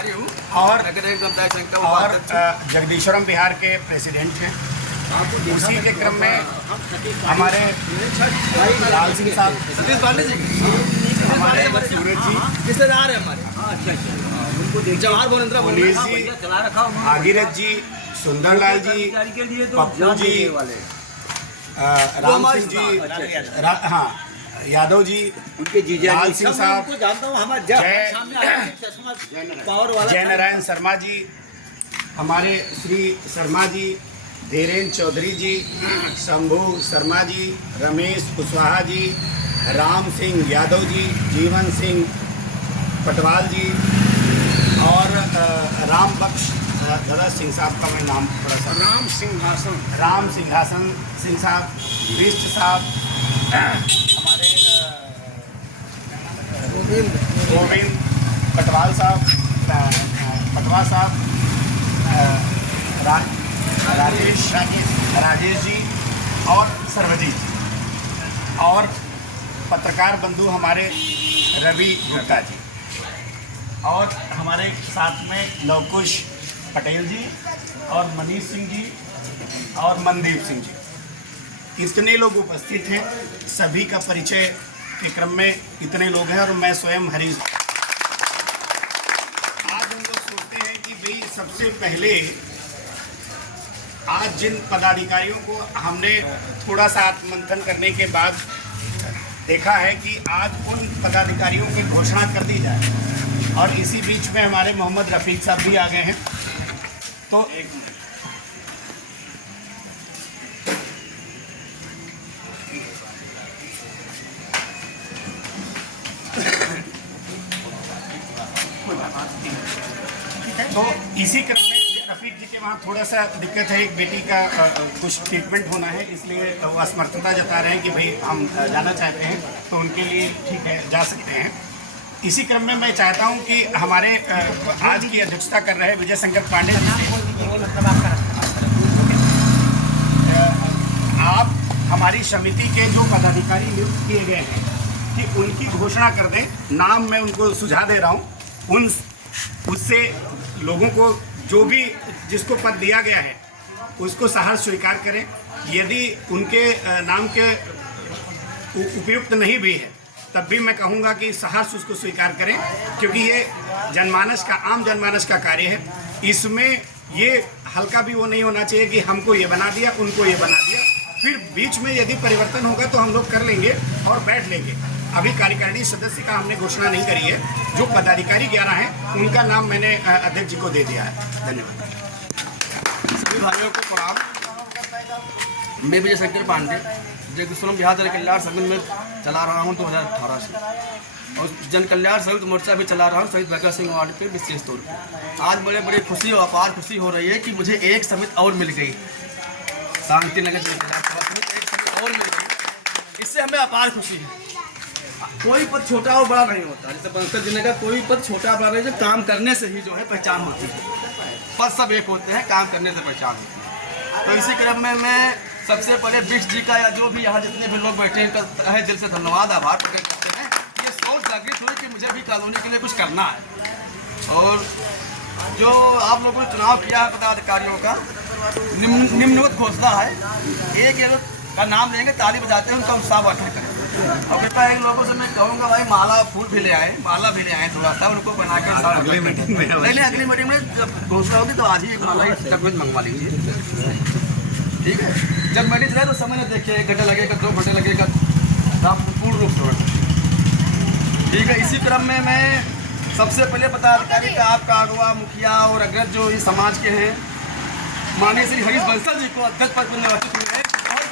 प्रभारी हूँ और नगर निगम समुदाय संघ का उपाध्यक्ष हूँ। जगदीश्वरम बिहार के प्रेसिडेंट हैं। उसी के क्रम में हमारे लाल सिंह साहब, सतीश पांडे जी हमारे सूरज जी, रिश्तेदार है हमारे। जवाहर बोलेंद्रा मुनीर जी, भागीरथ जी, सुंदरलाल जी, पप्पू जी, राम सिंह जी, हाँ यादव जी, उनके जीजा लाल सिंह साहब, जानता हूँ। हमारे पावर वाला जय नारायण शर्मा जी, हमारे श्री शर्मा जी, धीरेन्द्र चौधरी जी, शंभू शर्मा जी, रमेश कुशवाहा जी, राम सिंह यादव जी, जीवन सिंह पटवाल जी और राम बख्श दादा सिंह साहब का मैं नाम थोड़ा सा राम सिंहासन सिंह साहब, विष्ट साहब, हमारे गोविंद पटवाल साहब, पटवा साहब, राजेश जी और सर्वजीत जी और पत्रकार बंधु हमारे रवि गुप्ता जी और हमारे साथ में लवकुश पटेल जी और मनीष सिंह जी और मनदीप सिंह जी। इतने लोग उपस्थित हैं। सभी का परिचय के क्रम में इतने लोग हैं और मैं स्वयं हरीश। आज हम लोग सोचते हैं कि भाई सबसे पहले आज जिन पदाधिकारियों को हमने थोड़ा सा आत्ममंथन करने के बाद देखा है कि आज उन पदाधिकारियों की घोषणा कर दी जाए और इसी बीच में हमारे मोहम्मद रफीक साहब भी आ गए हैं। तो तो इसी क्रम में रफीक जी के वहाँ थोड़ा सा दिक्कत है, एक बेटी का कुछ ट्रीटमेंट होना है, इसलिए वो असमर्थता जता रहे हैं कि भाई हम जाना चाहते हैं, तो उनके लिए ठीक है जा सकते हैं। इसी क्रम में मैं चाहता हूं कि हमारे आज की अध्यक्षता कर रहे विजय शंकर पांडे जी आप हमारी समिति के जो पदाधिकारी नियुक्त किए गए हैं कि उनकी घोषणा कर दें। नाम मैं उनको सुझा दे रहा हूं, उससे लोगों को जो भी जिसको पद दिया गया है उसको सहर्ष स्वीकार करें। यदि उनके नाम के उपयुक्त नहीं भी है तब भी मैं कहूँगा कि सहर्ष उसको स्वीकार करें, क्योंकि ये जनमानस का आम जनमानस का कार्य है। इसमें ये हल्का भी वो नहीं होना चाहिए कि हमको ये बना दिया उनको ये बना दिया, फिर बीच में यदि परिवर्तन होगा तो हम लोग कर लेंगे और बैठ लेंगे। अभी कार्यकारिणी सदस्य का हमने घोषणा नहीं करी है। जो पदाधिकारी 11 हैं उनका नाम मैंने अध्यक्ष जी को दे दिया है। धन्यवाद। सभी भाइयों को प्रणाम। मैं विजय शंकर पांडे जगदीश्वरम बिहार जन कल्याण संगठन में चला रहा हूँ 2018 से, और जन कल्याण संयुक्त मोर्चा भी चला रहा हूँ शहीद भगत सिंह वार्ड पे विशेष तौर पर। आज बड़े खुशी और अपार खुशी हो रही है कि मुझे एक समिति और मिल गई, शांति नगर एक समिति और मिल गई। इससे हमें अपार खुशी है। कोई पद छोटा और बड़ा नहीं होता, जैसे बंसर जी ने कहा कोई पद छोटा बड़ा नहीं, काम करने से ही जो है पहचान होती है। पद सब एक होते हैं, काम करने से पहचान होती है। तो इसी क्रम में मैं सबसे पहले बिष्ट जी का या जो भी यहाँ जितने भी लोग बैठे हैं तहे दिल से धन्यवाद आभार प्रकट करते हैं। ये सोच जागृत हुई कि मुझे भी कॉलोनी के लिए कुछ करना है। और जो आप लोगों ने चुनाव किया है पदाधिकारियों का, निम्नवत घोषणा है। एक का नाम लेंगे, ताली बजाते हैं, उनका उत्साह बढ़ा करें। और कृपया इन लोगों से मैं कहूँगा भाई माला फूल भी ले आए, माला भी ले आए, थोड़ा सा उनको बना कर अगली मीटिंग में जब घोषणा होगी तो आज ही एक माला तकनीक मंगवा लीजिए, ठीक है। जब मीटिंग रहे तो समय न देखिए, 1 घंटा लगेगा 2 घंटे लगेगा, पूर्ण रूप से, ठीक है। इसी क्रम में मैं सबसे पहले पदाधिकारी का आपका अगवा मुखिया और अग्रज जो इस समाज के हैं माननीय श्री हरीश बंसल जी को अध्यक्ष पद पर निर्वाचित हुए हैं, बहुत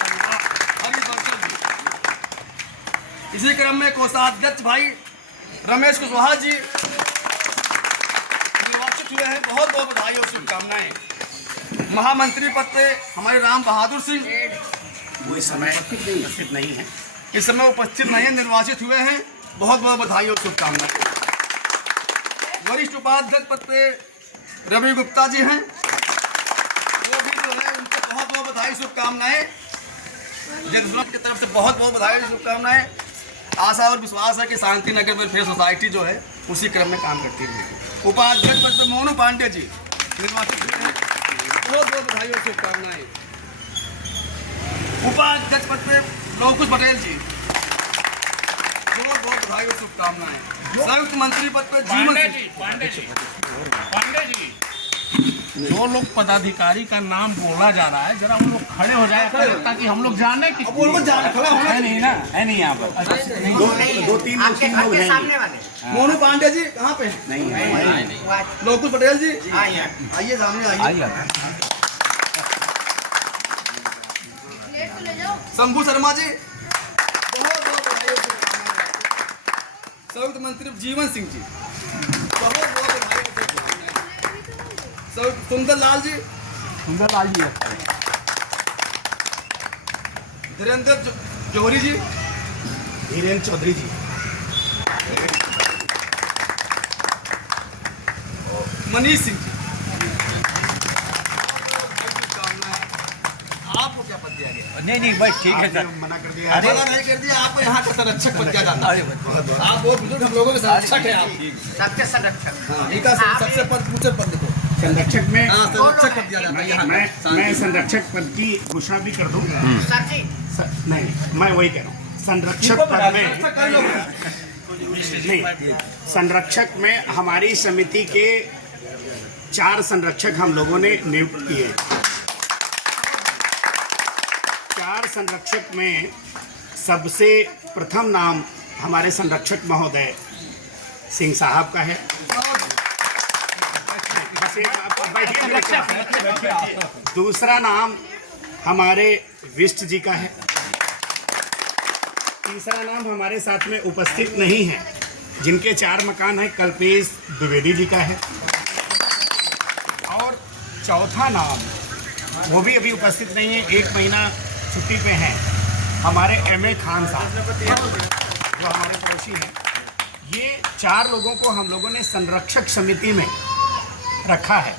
धन्यवाद हरीश बंसल जी। इसी क्रम में कोषाध्यक्ष भाई रमेश कुशवाहा जी निर्वाचित हुए हैं, बहुत बधाई और शुभकामनाएं। महामंत्री पद पे हमारे राम बहादुर सिंह वो इस समय उपस्थित नहीं है, उपस्थित नहीं है, निर्वाचित हुए हैं, बहुत बधाई और शुभकामनाएं। वरिष्ठ उपाध्यक्ष पद पे रवि गुप्ता जी हैं, वो भी जो है उनको बहुत बधाई शुभकामनाएं। जगदीश्वरम की तरफ से बहुत बधाई शुभकामनाएं। आशा और विश्वास है कि शांति नगर वेलफेयर सोसाइटी जो है उसी क्रम में काम करती रहेगी। उपाध्यक्ष पद पर मोनू पांडे जी निर्वाचित हुए हैं, बहुत बहुत बधाई और शुभकामनाएं। उपाध्यक्ष पद पे लवकुश पटेल जी, बहुत बहुत बधाई और शुभकामनाएं। संयुक्त मंत्री पद पे जीवन सिंह। पांडे जी, जो लोग पदाधिकारी का नाम बोला जा रहा है, जरा वो लोग खड़े हो जाए ताकि हम लोग जाने कि अब वो लोग जान खड़ा होना है नहीं ना, है नहीं यहाँ पर। दो तीन लोग हैं। मोनू पांडे जी कहाँ पे हैं? नहीं लवकुश पटेल जी आइए सामने आइए। शंभू शर्मा जी, बहुत बहुत बधाई और शुभकामनाएं। संयुक्त मंत्री जीवन सिंह जी, बहुत बहुत बधाई और शुभकामनाएं। सुंदर लाल जी, धीरेन्द्र जौहरी जी, धीरेन्द्र चौधरी जी, मनीष सिंह जी। आपको क्या पद दिया गया? नहीं बस ठीक है सर। मना कर दिया। मना नहीं कर दिया, आपको यहाँ का संरक्षक पद दिया जाता है। आप बहुत बुजुर्ग, हम लोगों के संरक्षक है आप। सबके संरक्षक। हाँ, इनका सबसे पद ऊंचे पद देखो। संरक्षक में हाँ, संरक्षक पद दिया जाता है यहाँ। मैं संरक्षक पद की घोषणा भी कर दूं। सर जी, नहीं, मैं वही कह रहा हूँ, संरक्षक पद में नहीं, संरक्षक में हमारी समिति के 4 संरक्षक हम लोगों ने नियुक्त किए। 4 संरक्षक में सबसे प्रथम नाम हमारे संरक्षक महोदय सिंह साहब का है। दूसरा नाम हमारे विष्ट जी का है। तीसरा नाम हमारे साथ में उपस्थित नहीं है, जिनके 4 मकान हैं, कल्पेश द्विवेदी जी का है। और चौथा नाम, वो भी अभी उपस्थित नहीं है, 1 महीना छुट्टी पे हैं, हमारे M.A. खान साहब, जो हमारे पड़ोसी हैं। ये 4 लोगों को हम लोगों ने संरक्षक समिति में रखा है।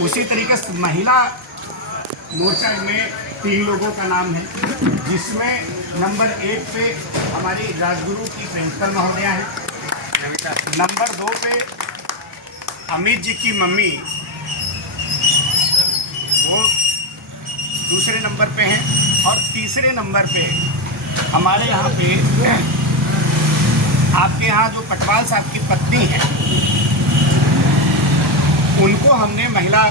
उसी तरीके से महिला मोर्चा में 3 लोगों का नाम है, जिसमें नंबर 1 पे हमारी राजगुरु की प्रिंसिपल महोदया है, नंबर 2 पे अमित जी की मम्मी, वो दूसरे नंबर पे हैं, और तीसरे नंबर पे हमारे यहाँ पे आपके यहाँ जो पटवाल साहब की पत्नी है, उनको हमने महिला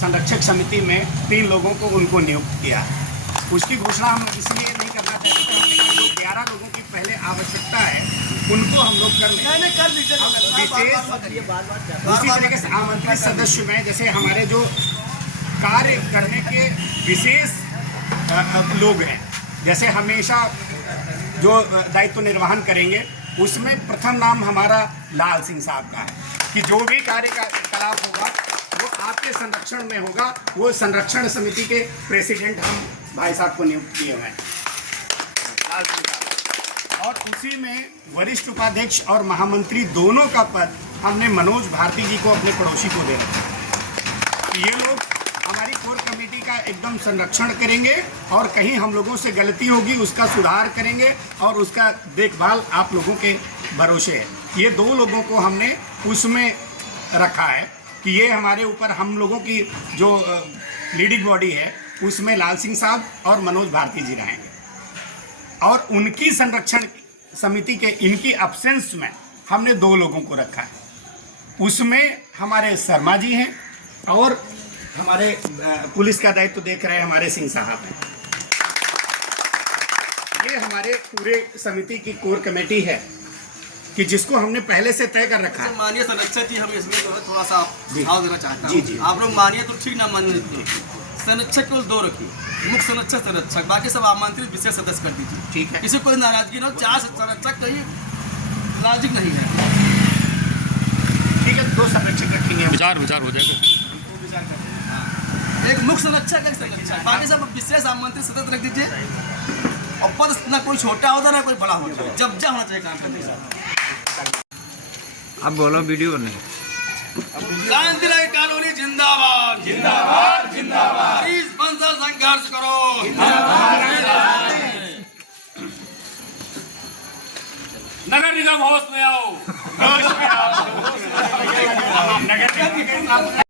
संरक्षक समिति में 3 लोगों को उनको नियुक्त किया। उसकी घोषणा हम इसलिए नहीं करना चाहते कि हमने कहा जो 11 लोगों की पहले आवश्यकता है उनको हम लोग कर लें। कर लीजिए। उसी तरीके से आमंत्रित सदस्य में जैसे हमारे जो कार्य करने के विशेष लोग हैं, जैसे हमेशा जो दायित्व निर्वहन करेंगे, उसमें प्रथम नाम हमारा लाल सिंह साहब का है कि जो भी कार्यकलाप होगा वो आपके संरक्षण में होगा। वो संरक्षण समिति के प्रेसिडेंट हम भाई साहब को नियुक्त किए हुए हैं, लाल सिंह साहब। और उसी में वरिष्ठ उपाध्यक्ष और महामंत्री दोनों का पद हमने मनोज भारती जी को, अपने पड़ोसी को दे रखा है। ये लोग हमारी कोर कमेटी का एकदम संरक्षण करेंगे, और कहीं हम लोगों से गलती होगी उसका सुधार करेंगे, और उसका देखभाल आप लोगों के भरोसे है। ये 2 लोगों को हमने उसमें रखा है कि ये हमारे ऊपर, हम लोगों की जो लीडिंग बॉडी है उसमें लाल सिंह साहब और मनोज भारती जी रहेंगे। और उनकी संरक्षण समिति के इनकी एब्सेंस में हमने 2 लोगों को रखा है। उसमें हमारे शर्मा जी हैं, और हमारे पुलिस का दायित्व देख रहे हैं हमारे सिंह साहब हैं। ये हमारे पूरे समिति की कोर कमेटी है कि जिसको हमने पहले से तय कर रखा है। मानिए संरक्षक जी, हम इसमें जो है थोड़ा सा सुझाव देना चाहता हूँ। जी। आप लोग मानिए तो ठीक, ना मानिए तो संरक्षक केवल 2 रखिए, मुख्य संरक्षक, संरक्षक, बाकी सब आमंत्रित विशेष सदस्य कर दीजिए। ठीक है। किसी कोई नाराजगी ना हो, 4 संरक्षक कहीं लॉजिक नहीं है। ठीक है, 2 संरक्षक रखेंगे। विचार हो जाएगा। एक मुख्य संरक्षक, एक संरक्षक, बाकी सब विशेष आमंत्रित सदस्य रख दीजिए। और पद ना कोई छोटा होता ना कोई बड़ा होता, जब होना चाहिए काम करने का। अब बोलो वीडियो बनने गांधी कॉलोनी जिंदाबाद, जिंदाबाद, जिंदाबाद। मरीज बंसल संघर्ष करो, नगर निगम होश में आओ। नगर